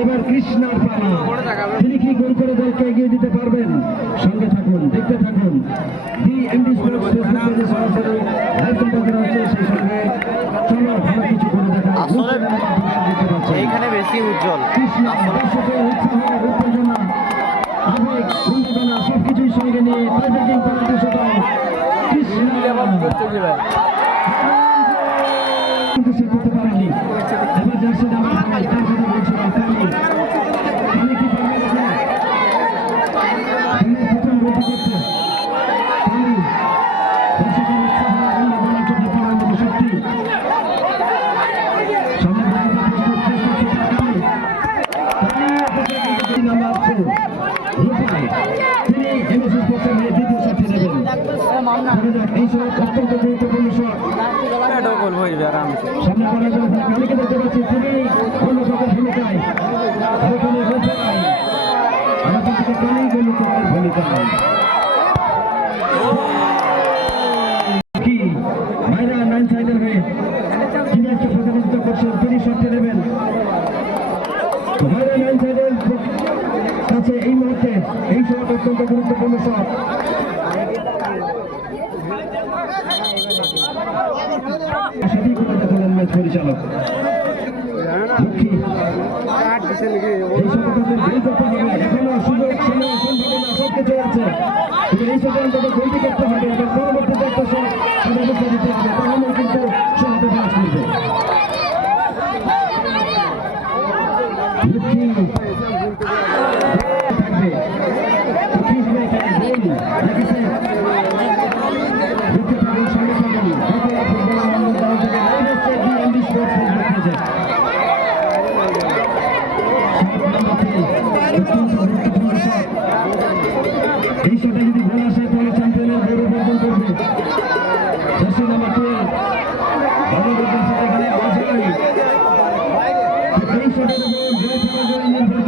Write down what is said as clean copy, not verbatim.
এবার কৃষ্ণার পালা, তিনি কি গোল করে দলকে এগিয়ে দিতে পারবেন? সঙ্গে থাকুন, দেখতে থাকুন। এইখানে বেশি উজ্জ্বল সবকিছুই সঙ্গে নিয়ে সে করতে পারেনি। এবার জার্সি নাম্বার 5 তার কথা বলছিলাম কালি কি প্রথম গোলটি করছে কালি দর্শকের উৎসাহ অন্য দলের চোখে পড়ার মতো সত্যি সামনে নাম্বার 4 রূপাই তিনি এমএসএস স্পোর্টসের হয়ে দ্বিতীয় শটটি নেবেন। এই সময় অত্যন্ত গুরুত্বপূর্ণ শট সামনে পরাজয় কালীকে দেখতে পাচ্ছি তিনি অন্য শটের ভূমিকায় এখানে রূপাই আমাদের থেকে কালী গোলরক্ষকের ভূমিকায় কি মাইরা 9 সাইডের হয়ে তিনি আজকে প্রতিনিধিত্ব করছেন, তিনি শটটি নেবেন। মাইরা 9 সাইডের কাছে এই মুহূর্তে এই শট অত্যন্ত গুরুত্বপূর্ণ শট। সেটি করে দেখালেন ম্যাচ পরিচালক লক্ষ্মী। এই শটটাদের গোল করতে হবে, এখনো সুযোগ সময় সম্ভাবনা সবকিছু আছে, কিন্তু এই শটে অন্তত গোলটি করতে হবে এবং পরবর্তীতে একটা শট ব্যবস্থা দিতে হবে, তাহলে কিন্তু শটে ম্যাচ করবে লক্ষ্মী থাকবে। কি হবে এখানে গোল লেগেছে দেখতে পাবেন সঙ্গে সঙ্গে এই শটে যদি গোল আসে তাহলে চ্যাম্পিয়নের গৌরব অর্জন করবে জার্সি নাম্বার 12 ভালো করতেছে এখানে এই শটের উপর জয় পরাজয় নির্ভর